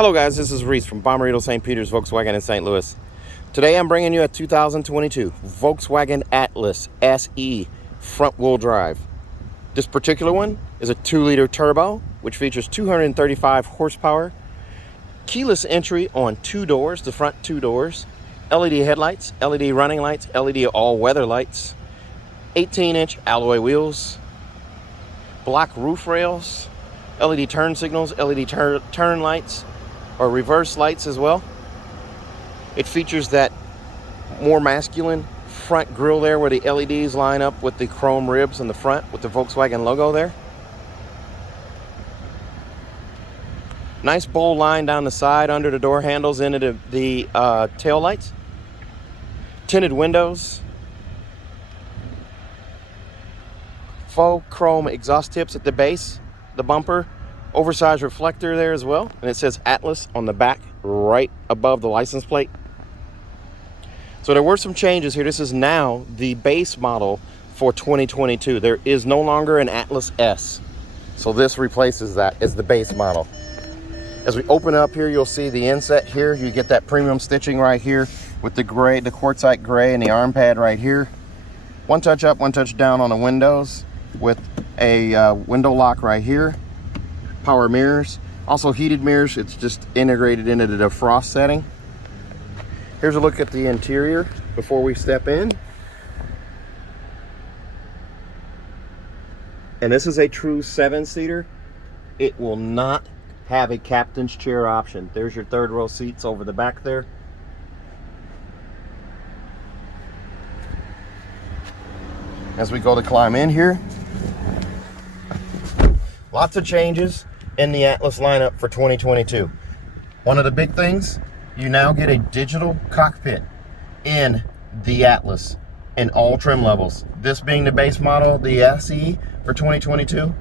Hello guys, this is Reese from Bommarito St. Peter's Volkswagen in St. Louis. Today I'm bringing you a 2022 Volkswagen Atlas SE front-wheel drive. This particular one is a 2-liter turbo, which features 235 horsepower, keyless entry on 2 doors, the front 2 doors, LED headlights, LED running lights, LED all-weather lights, 18-inch alloy wheels, black roof rails, LED turn signals, LED turn lights, or reverse lights as well. It features that more masculine front grille there where the LEDs line up with the chrome ribs in the front with the Volkswagen logo there. Nice bold line down the side under the door handles into the tail lights. Tinted windows. Faux chrome exhaust tips at the base, the bumper. Oversized reflector there as well, and it says Atlas on the back right above the license plate. So there were some changes here. This is now the base model for 2022. There is no longer an Atlas S, so this replaces that as the base model. As we open up here, you'll see the inset here. You get that premium stitching right here with the gray, the quartzite gray, and the arm pad right here. One touch up, one touch down on the windows with a window lock right here. Power mirrors, also heated mirrors. It's just integrated into the defrost setting. Here's a look at the interior before we step in. And this is a true 7-seater. It will not have a captain's chair option. There's your 3rd row seats over the back there. As we go to climb in here, lots of changes in the Atlas lineup for 2022. One of the big things, you now get a digital cockpit in the Atlas in all trim levels. This being the base model, the SE for 2022,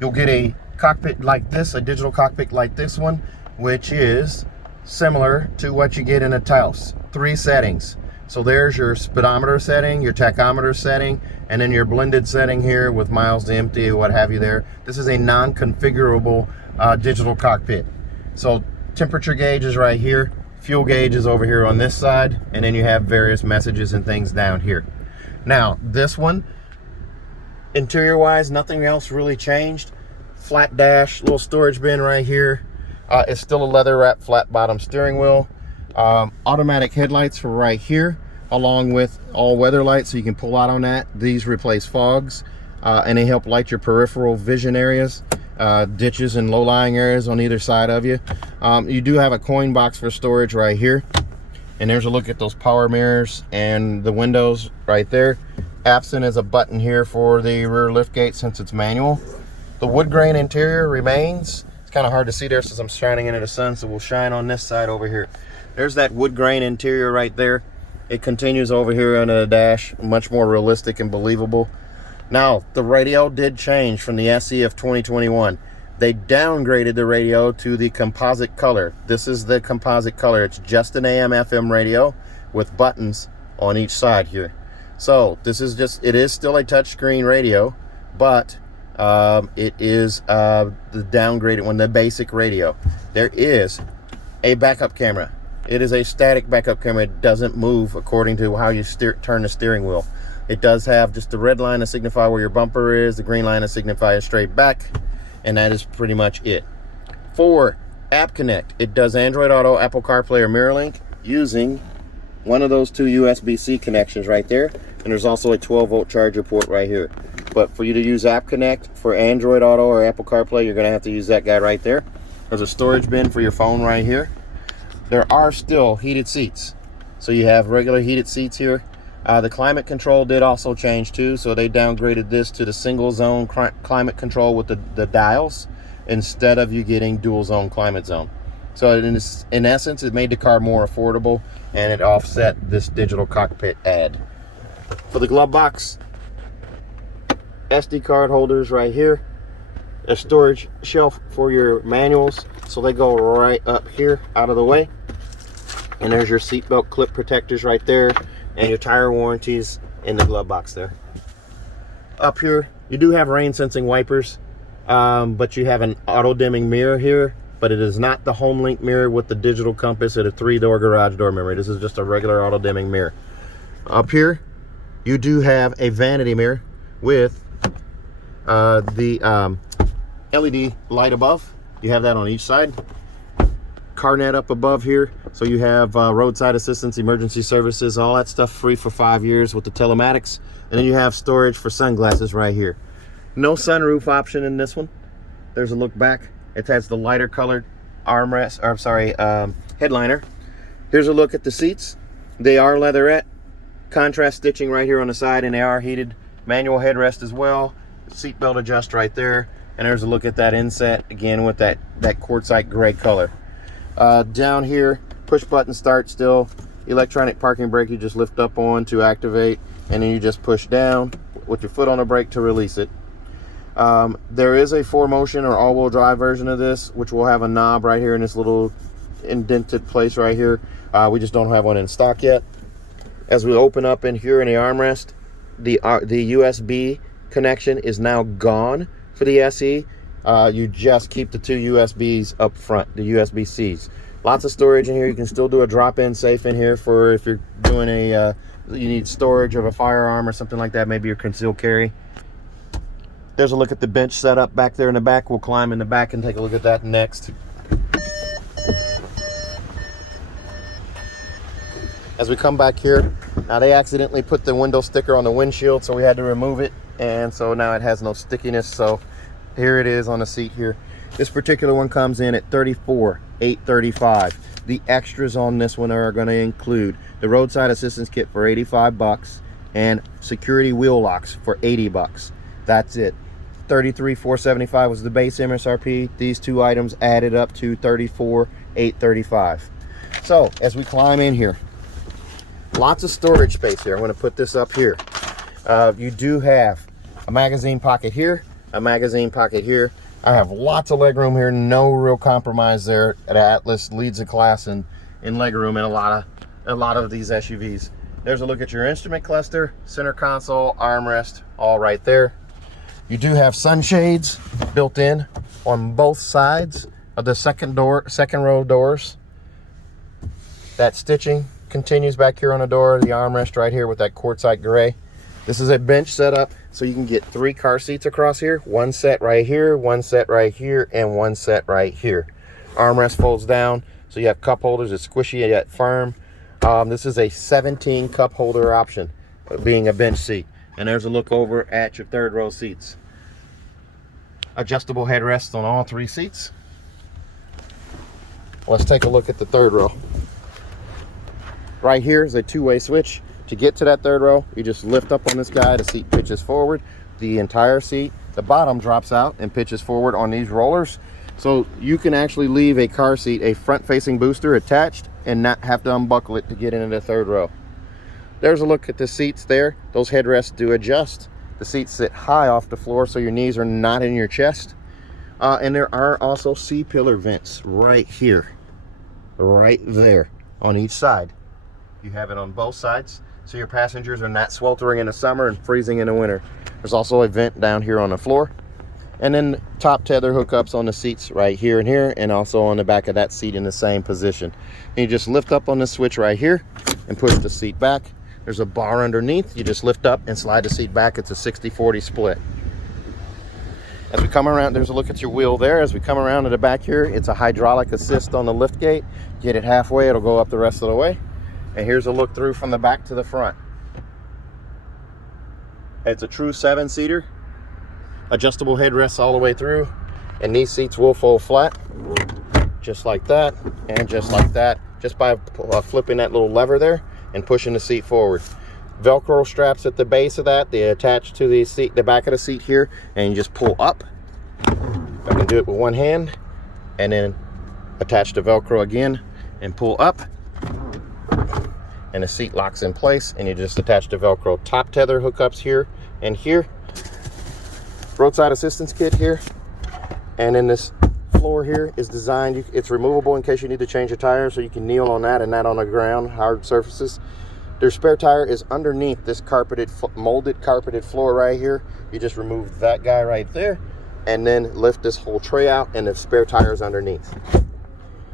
you'll get a cockpit like this, a digital cockpit like this one, which is similar to what you get in a Taos. 3 settings. So there's your speedometer setting, your tachometer setting, and then your blended setting here with miles to empty, what have you there. This is a non-configurable digital cockpit. So temperature gauge is right here, fuel gauge is over here on this side, and then you have various messages and things down here. Now, this one, interior-wise, nothing else really changed. Flat dash, little storage bin right here. It's still a leather-wrapped flat-bottom steering wheel. Automatic headlights for right here, along with all-weather lights, so you can pull out on that. These replace fogs, and they help light your peripheral vision areas, ditches and low-lying areas on either side of you. You do have a coin box for storage right here, and there's a look at those power mirrors and the windows right there. Absent is a button here for the rear liftgate since it's manual. The wood grain interior remains. It's kind of hard to see there since I'm shining into the sun, so we'll shine on this side over here. There's that wood grain interior right there. It continues over here under the dash, much more realistic and believable. Now, the radio did change from the SE of 2021. They downgraded the radio to the composite color. This is the composite color. It's just an AM/FM radio with buttons on each side here. So this is just, it is still a touchscreen radio, but it is the downgraded one, the basic radio. There is a backup camera. It is a static backup camera. It doesn't move according to how you turn the steering wheel. It does have just the red line to signify where your bumper is, the green line to signify a straight back, and that is pretty much it. For App Connect, it does Android Auto, Apple CarPlay, or MirrorLink using one of those 2 USB-C connections right there, and there's also a 12-volt charger port right here. But for you to use App Connect for Android Auto or Apple CarPlay, you're going to have to use that guy right there. There's a storage bin for your phone right here. There are still heated seats, so you have regular heated seats here. The climate control did also change too, so they downgraded this to the single zone climate control with the dials instead of you getting dual zone climate zone. So in essence, it made the car more affordable, and it offset this digital cockpit ad. For the glove box, SD card holders right here, a storage shelf for your manuals, so they go right up here out of the way, and there's your seatbelt clip protectors right there, and your tire warranties in the glove box there. Up here, you do have rain sensing wipers, but you have an auto dimming mirror here but it is not the HomeLink mirror with the digital compass and a 3-door garage door memory. This is just a regular auto dimming mirror. Up here, you do have a vanity mirror with the LED light above. You have that on each side. CarNet up above here, so you have roadside assistance, emergency services, all that stuff free for 5 years with the telematics. And then you have storage for sunglasses right here. No sunroof option in this one. There's a look back. It has the lighter colored armrest, or I'm sorry, headliner. Here's a look at the seats. They are leatherette, contrast stitching right here on the side, and they are heated. Manual headrest as well. Seat belt adjust right there. And there's a look at that inset again with that quartzite gray color. Down here, push button start still. Electronic parking brake you just lift up on to activate, and then you just push down with your foot on the brake to release it. There is a 4Motion or all-wheel drive version of this, which will have a knob right here in this little indented place right here. We just don't have one in stock yet. As we open up in here in the armrest, the USB connection is now gone for the SE. You just keep the 2 USBs up front, the USB-Cs. Lots of storage in here. You can still do a drop-in safe in here for if you're doing you need storage of a firearm or something like that, maybe your concealed carry. There's a look at the bench setup back there in the back. We'll climb in the back and take a look at that next. As we come back here, now they accidentally put the window sticker on the windshield, so we had to remove it, and so now it has no stickiness. So here it is on the seat here. This particular one comes in at $34,835. The extras on this one are going to include the roadside assistance kit for $85 and security wheel locks for $80. That's it. $33,475 was the base MSRP. These two items added up to $34,835. So as we climb in here, lots of storage space here. I'm going to put this up here. You do have a magazine pocket here, a magazine pocket here. I have lots of leg room here, no real compromise there. At Atlas leads the class in leg room in a lot of these SUVs. There's a look at your instrument cluster, center console, armrest, all right there. You do have sunshades built in on both sides of the second row doors. That stitching continues back here on the door, the armrest right here with that quartzite gray. This is a bench setup, so you can get 3 car seats across here. One set right here, one set right here, and one set right here. Armrest folds down, so you have cup holders. It's squishy yet firm. This is a 17 cup holder option, being a bench seat. And there's a look over at your 3rd row seats. Adjustable headrests on all 3 seats. Let's take a look at the 3rd row. Right here is a 2-way switch. To get to that 3rd row, you just lift up on this guy, the seat pitches forward. The entire seat, the bottom drops out and pitches forward on these rollers. So you can actually leave a car seat, a front-facing booster attached, and not have to unbuckle it to get into the 3rd row. There's a look at the seats there. Those headrests do adjust. The seats sit high off the floor, so your knees are not in your chest. And there are also C-pillar vents right here, right there on each side. You have it on both sides, so your passengers are not sweltering in the summer and freezing in the winter. There's also a vent down here on the floor. And then top tether hookups on the seats right here and here, and also on the back of that seat in the same position. And you just lift up on the switch right here and push the seat back. There's a bar underneath. You just lift up and slide the seat back. It's a 60-40 split. As we come around, there's a look at your wheel there. As we come around to the back here, it's a hydraulic assist on the lift gate. Get it halfway, it'll go up the rest of the way. And here's a look through from the back to the front. It's a true 7-seater. Adjustable headrests all the way through. And these seats will fold flat. Just like that. And just like that. Just by flipping that little lever there and pushing the seat forward. Velcro straps at the base of that. They attach to the seat, the back of the seat here. And you just pull up. I can do it with one hand. And then attach the Velcro again and pull up. And the seat locks in place, and you just attach the Velcro. Top tether hookups here and here. Roadside assistance kit here. And then this floor here is designed, it's removable in case you need to change your tire, so you can kneel on that and not on the ground, hard surfaces. Their spare tire is underneath this molded carpeted floor right here. You just remove that guy right there, and then lift this whole tray out and the spare tires underneath.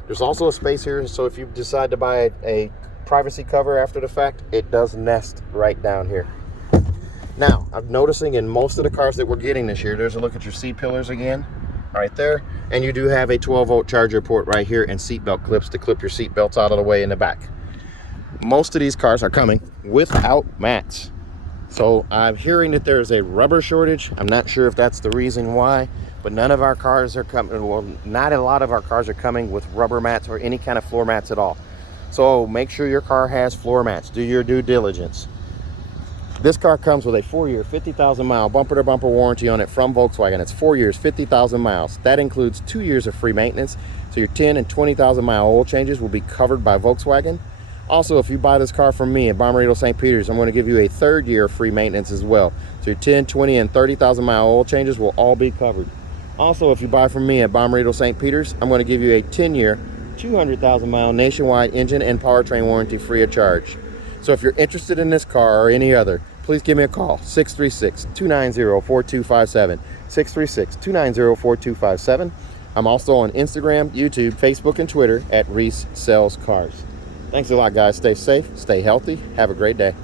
There's also a space here, so if you decide to buy a privacy cover after the fact, it does nest right down here. Now, I'm noticing in most of the cars that we're getting this year, there's a look at your C-pillars again, right there, and you do have a 12-volt charger port right here and seatbelt clips to clip your seat belts out of the way in the back. Most of these cars are coming without mats. So I'm hearing that there's a rubber shortage. I'm not sure if that's the reason why, but none of our cars are coming, well, not a lot of our cars are coming with rubber mats or any kind of floor mats at all. So make sure your car has floor mats. Do your due diligence. This car comes with a 4-year, 50,000 mile bumper to bumper warranty on it from Volkswagen. It's 4 years, 50,000 miles. That includes 2 years of free maintenance. So your 10 and 20,000 mile oil changes will be covered by Volkswagen. Also, if you buy this car from me at Bommarito St. Peter's, I'm going to give you a 3rd year of free maintenance as well. So your 10, 20, and 30,000 mile oil changes will all be covered. Also, if you buy from me at Bommarito St. Peter's, I'm going to give you a 10-year, 200,000 mile nationwide engine and powertrain warranty free of charge. So if you're interested in this car or any other, please give me a call, 636-290-4257, 636-290-4257. I'm also on Instagram, YouTube, Facebook, and Twitter at Reese Sells Cars. Thanks a lot, guys. Stay safe, stay healthy, have a great day.